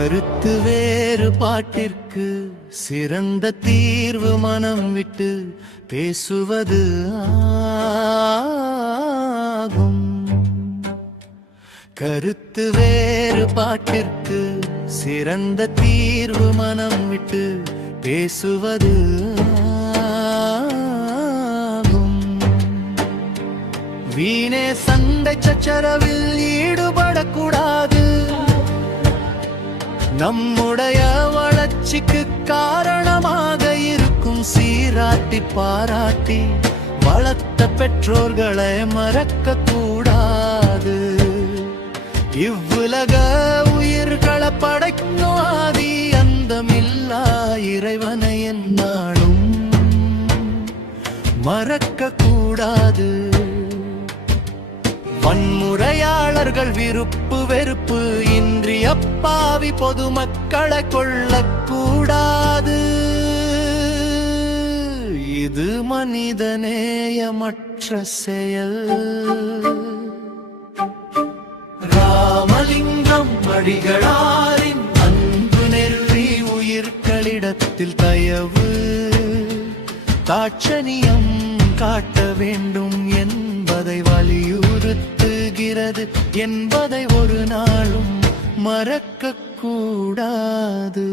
கருத்து வேறுபாட்டிற்கு சிறந்த தீர்வு மனம் விட்டு பேசுவது ஆகும். கருத்து வேறுபாட்டிற்கு சிறந்த தீர்வு மனம் விட்டு பேசுவது ஆகும். வீணே சண்டை சச்சரவில் ஈடுபடக்கூடாது. நம்முடைய வளர்ச்சிக்கு காரணமாக இருக்கும் சீராட்டி பாராட்டி வளர்த்த பெற்றோர்களை மறக்க கூடாது. இவ்வுலக உயிர்களை படைக்கும் ஆதி அந்தமில்லா இறைவனை என்னாலும் மறக்க கூடாது. வன்முறையாளர்கள் விருப்பு வெறுப்பு இன்றி அப்பாவி பொதுமக்களை கொள்ளக்கூடாது. இது மனிதநேயமற்ற செயல். ராமலிங்கம் அடிகளாரின் அன்பு நெறி உயிர்களிடத்தில் தயவு தாட்சணியம் காட்ட வேண்டும் என்பதை வலியுறுத்துகிறது என்பதை ஒரு நாளும் மறக்க கூடாது.